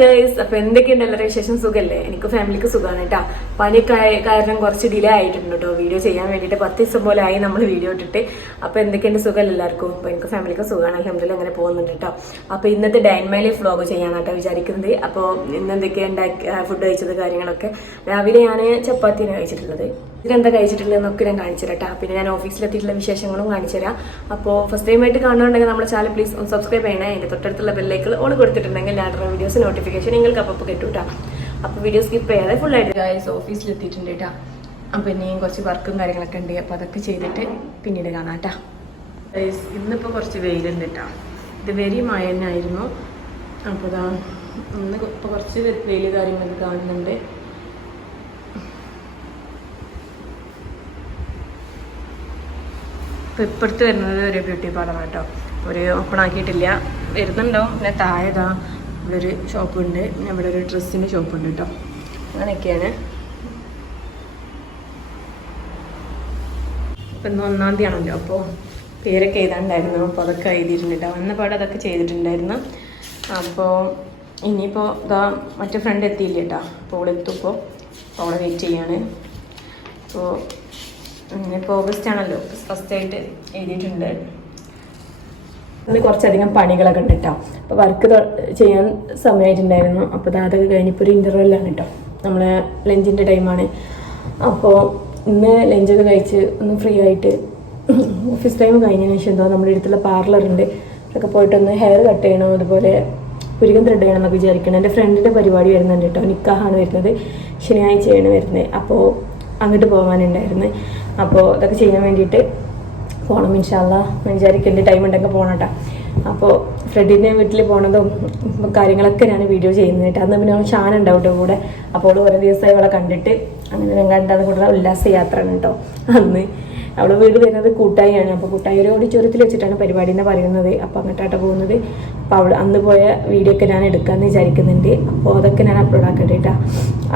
Guys, അപ്പൊ എന്തൊക്കെയുണ്ട് എല്ലാവരും വിശേഷം? സുഖല്ലേ? എനിക്ക് ഫാമിലിക്ക് സുഖമാണ് കേട്ടോ. പനിയൊക്കെ കാരണം കുറച്ച് ഡിലേ ആയിട്ടുണ്ട് കേട്ടോ വീഡിയോ ചെയ്യാൻ വേണ്ടിയിട്ട്. 10 ദിവസം പോലെ ആയി നമ്മൾ വീഡിയോ ഇട്ടിട്ട്. അപ്പൊ എന്തൊക്കെയുണ്ട്? സുഖമല്ല എല്ലാവർക്കും? അപ്പൊ എനിക്ക് ഫാമിലിക്ക് സുഖമാണ്, അൽഹംദുലില്ലാ അങ്ങനെ പോകുന്നുണ്ട് കേട്ടോ. അപ്പൊ ഇന്നത്തെ day and my life vlog ചെയ്യാനാട്ടോ വിചാരിക്കുന്നത്. അപ്പോൾ ഇന്ന് എന്തൊക്കെയാണ് ഫുഡ് കഴിച്ചത് കാര്യങ്ങളൊക്കെ. രാവിലെ ഞാൻ ചപ്പാത്തിയാണ് കഴിച്ചിട്ടുള്ളത്. ഇതിനെന്താ കഴിച്ചിട്ടുള്ളതെന്നൊക്കെ ഞാൻ കാണിച്ചു തരാം. പിന്നെ ഞാൻ ഓഫീസിലെത്തിയിട്ടുള്ള വിശേഷങ്ങളും കാണിച്ചു തരാം. അപ്പോൾ ഫസ്റ്റ് ടൈം ആയിട്ട് കാണുന്നുണ്ടെങ്കിൽ നമ്മുടെ ചാനൽ പ്ലീസ് ഒന്ന് സബ്സ്ക്രൈബ് ചെയ്യണേ. അതിൻ്റെ തൊട്ടടുത്തുള്ള ബെല്ലൈക്കൺ ഓൾ കൊടുത്തിട്ടുണ്ടെങ്കിൽ ഞാൻ വീഡിയോസ് നോട്ടിഫിക്കേഷൻ നിങ്ങൾക്ക് അപ്പോൾ കിട്ടൂട്ടാ. അപ്പോൾ വീഡിയോ സ്കിപ്പ് ചെയ്യാതെ ഫുള്ളായിട്ട് ഗൈസ് ഓഫീസിലെത്തിയിട്ടുണ്ട് കേട്ടോ. അപ്പോൾ ഇനിയും കുറച്ച് വർക്കും കാര്യങ്ങളൊക്കെ ഉണ്ട്. അപ്പോൾ അതൊക്കെ ചെയ്തിട്ട് പിന്നീട് കാണാം കേട്ടോ. ഗൈസ്, ഇന്നിപ്പോൾ കുറച്ച് വെയിലുണ്ട് കേട്ടോ. ഇത് വെരി മഴ തന്നെയായിരുന്നു. അപ്പോൾ ഇതാ ഇന്ന് ഇപ്പോൾ കുറച്ച് വെയിൽ കാര്യങ്ങളൊക്കെ കാണുന്നുണ്ട്. ഇപ്പോൾ ഇപ്പുറത്ത് വരുന്നത് ഒരു ബ്യൂട്ടി പാർലറാണ് കേട്ടോ. ഒരു ഓപ്പൺ ആക്കിയിട്ടില്ല, വരുന്നുണ്ടോ. പിന്നെ താഴെതാ ഇവിടെ ഒരു ഷോപ്പുണ്ട്, പിന്നെ ഇവിടെ ഒരു ഡ്രസ്സിൻ്റെ ഷോപ്പുണ്ട് കേട്ടോ. അങ്ങനെയൊക്കെയാണ്. ഇപ്പം ഇന്ന് 1-ാം തീയതി ആണല്ലോ, അപ്പോൾ പേരൊക്കെ എഴുതാണ്ടായിരുന്നു. അപ്പോൾ അതൊക്കെ എഴുതിയിട്ടുണ്ട് കേട്ടോ. വന്നപാട് അതൊക്കെ ചെയ്തിട്ടുണ്ടായിരുന്നു. അപ്പോൾ ഇനിയിപ്പോൾ ഇതാ മറ്റേ ഫ്രണ്ട് എത്തിയില്ല കേട്ടോ. അപ്പോൾ അവളെത്തുമ്പോൾ അപ്പോൾ അവളെ വെയിറ്റ് ചെയ്യാണ്. അപ്പോൾ ഇപ്പോൾ ഓഗസ്റ്റ് ആണല്ലോ, ഫസ്റ്റായിട്ട് എഴുതിയിട്ടുണ്ട്. ഇന്ന് കുറച്ചധികം പണികളൊക്കെ ഉണ്ട് കേട്ടോ. അപ്പോൾ വർക്ക് ചെയ്യാൻ സമയമായിട്ടുണ്ടായിരുന്നു. അപ്പോൾ അതൊക്കെ കഴിഞ്ഞിപ്പോൾ ഒരു ഇൻ്റർവെല്ലാണ് കേട്ടോ. നമ്മൾ ലഞ്ചിൻ്റെ ടൈമാണ്. അപ്പോൾ ഇന്ന് ലഞ്ചൊക്കെ കഴിച്ച് ഒന്ന് ഫ്രീ ആയിട്ട് ഓഫീസ് ടൈം കഴിഞ്ഞതിന് ശേഷം എന്തോ നമ്മുടെ അടുത്തുള്ള പാർലറുണ്ട്, അതൊക്കെ പോയിട്ടൊന്ന് ഹെയർ കട്ട് ചെയ്യണം, അതുപോലെ പുരികം ത്രെഡ് ചെയ്യണം എന്നൊക്കെ വിചാരിക്കണം. എൻ്റെ ഫ്രണ്ടിൻ്റെ പരിപാടി വരുന്നുണ്ട് കേട്ടോ. നിക്കാഹാണ് വരുന്നത്, ശനിയാഴ്ചയാണ് വരുന്നത്. അപ്പോൾ അങ്ങോട്ട് പോകാനുണ്ടായിരുന്നു. അപ്പോൾ അതൊക്കെ ചെയ്യാൻ വേണ്ടിയിട്ട് പോകണം ഇൻഷാ അല്ലാ. വിചാരിക്കലിൻ്റെ ടൈം ഉണ്ടെങ്കിൽ പോകണം കേട്ടോ. അപ്പോൾ ഫ്രെഡിൻ്റെ വീട്ടിൽ പോകണതും കാര്യങ്ങളൊക്കെ ഞാൻ വീഡിയോ ചെയ്യുന്നത് കേട്ടോ. അന്ന് പിന്നെ അവൾ ഷാൻ ഉണ്ടാവും കേട്ടോ കൂടെ. അപ്പോൾ കുറേ ദിവസമായി അവളെ കണ്ടിട്ട് അങ്ങനെ ഞാൻ കണ്ടത് കൂടെ ഉല്ലാസ യാത്രയാണ് കേട്ടോ. അന്ന് അവൾ വീട് വരുന്നത് കൂട്ടായിയാണ്. അപ്പോൾ കൂട്ടായി ഒരു ഓഡിറ്റോറിയത്തിൽ വെച്ചിട്ടാണ് പരിപാടി എന്ന് പറയുന്നത്. അപ്പോൾ അങ്ങോട്ടാട്ടോ പോകുന്നത്. അപ്പോൾ അവൾ അന്ന് പോയ വീഡിയോ ഒക്കെ ഞാൻ എടുക്കാമെന്ന് വിചാരിക്കുന്നുണ്ട്. അപ്പോൾ അതൊക്കെ ഞാൻ അപ്ലോഡ് ആക്കട്ടെ കേട്ടോ.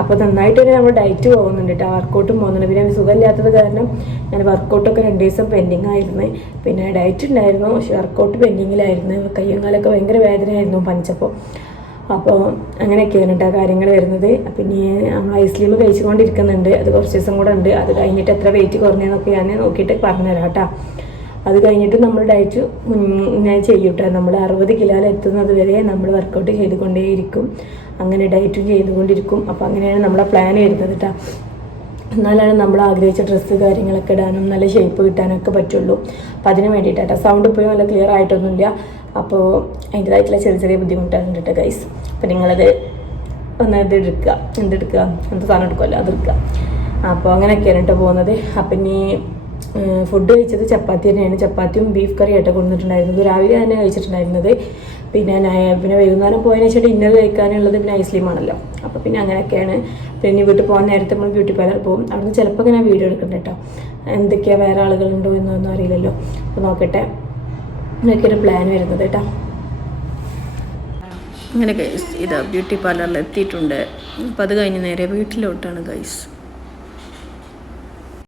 അപ്പോൾ നന്നായിട്ട് തന്നെ നമ്മൾ ഡയറ്റ് പോകുന്നുണ്ട് കേട്ടോ, വർക്കൗട്ടും പോകുന്നുണ്ട്. പിന്നെ സുഖമില്ലാത്തത് കാരണം ഞാൻ വർക്കൗട്ടൊക്കെ 2 ദിവസം പെൻഡിങ് ആയിരുന്നു. പിന്നെ ഡയറ്റ് ഉണ്ടായിരുന്നു, പക്ഷെ വർക്കൗട്ട് പെൻഡിങ്ങിലായിരുന്നു. കയ്യും കാലൊക്കെ ഭയങ്കര വേദനയായിരുന്നു പനിച്ചപ്പോൾ. അപ്പോൾ അങ്ങനെയൊക്കെയാണ് കേട്ടോ കാര്യങ്ങൾ വരുന്നത്. പിന്നെ നമ്മൾ ഐസ്ക്രീം കഴിച്ചുകൊണ്ടിരിക്കുന്നുണ്ട്. അത് കുറച്ച് ദിവസം കൂടെ ഉണ്ട്. അത് കഴിഞ്ഞിട്ട് എത്ര വെയിറ്റ് കുറഞ്ഞതെന്നൊക്കെ ഞാൻ നോക്കിയിട്ട് പറഞ്ഞുതരാം കേട്ടോ. അത് കഴിഞ്ഞിട്ട് നമ്മൾ ഡയറ്റ് ഞാൻ ചെയ്യും കേട്ടോ. നമ്മൾ 60 കിലോയിൽ എത്തുന്നത് വരെ നമ്മൾ വർക്കൗട്ട് ചെയ്തുകൊണ്ടേയിരിക്കും, അങ്ങനെ ഡയറ്റും ചെയ്തുകൊണ്ടിരിക്കും. അപ്പോൾ അങ്ങനെയാണ് നമ്മളെ പ്ലാൻ വരുന്നത് കേട്ടോ. എന്നാലാണ് നമ്മൾ ആഗ്രഹിച്ച ഡ്രസ്സ് കാര്യങ്ങളൊക്കെ ഇടാനും നല്ല ഷേപ്പ് കിട്ടാനൊക്കെ പറ്റുള്ളൂ. അപ്പം അതിന് വേണ്ടിയിട്ടാട്ടോ. സൗണ്ട് ഇപ്പോഴും നല്ല ക്ലിയർ ആയിട്ടൊന്നുമില്ല. അപ്പോൾ അതിൻ്റെതായിട്ടുള്ള ചെറിയ ചെറിയ ബുദ്ധിമുട്ടാണ് കേട്ടോ ഗൈസ്. അപ്പം നിങ്ങളത് ഒന്ന് എന്തെടുക്കുക എന്ത് സാധനം എടുക്കുമല്ലോ അതെടുക്കുക. അപ്പോൾ അങ്ങനെയൊക്കെയാണ് കേട്ടോ പോകുന്നത്. അപ്പം ഇനി ഫുഡ് കഴിച്ചത് ചപ്പാത്തി തന്നെയാണ്. ചപ്പാത്തിയും ബീഫ് കറി ആയിട്ട് കൊണ്ടുവന്നിട്ടുണ്ടായിരുന്നത്. രാവിലെ തന്നെ കഴിച്ചിട്ടുണ്ടായിരുന്നത്. പിന്നെ വൈകുന്നേരം പോയതിനു ശേഷം ഡിന്നർ കഴിക്കാനുള്ളത് പിന്നെ ഐസ്ക്രീം ആണല്ലോ. അപ്പോൾ പിന്നെ അങ്ങനെയൊക്കെയാണ്. പിന്നെ വീട്ടിൽ പോകാൻ നേരത്തെ നമ്മൾ ബ്യൂട്ടി പാർലർ പോകും. അവിടുന്ന് ചിലപ്പോൾ ഞാൻ വീഡിയോ എടുക്കണ്ട കേട്ടോ. എന്തൊക്കെയാണ് വേറെ ആളുകളുണ്ടോ എന്നൊന്നും അറിയില്ലല്ലോ. അപ്പോൾ നോക്കട്ടെ, ഇതൊക്കെയാണ് പ്ലാൻ വരുന്നത് കേട്ടോ. അങ്ങനെ ഗൈസ് ഇതാ ബ്യൂട്ടി പാർലറിൽ എത്തിയിട്ടുണ്ട്. അപ്പോൾ അത് കഴിഞ്ഞ് നേരെ വീട്ടിലോട്ടാണ് ഗൈസ്.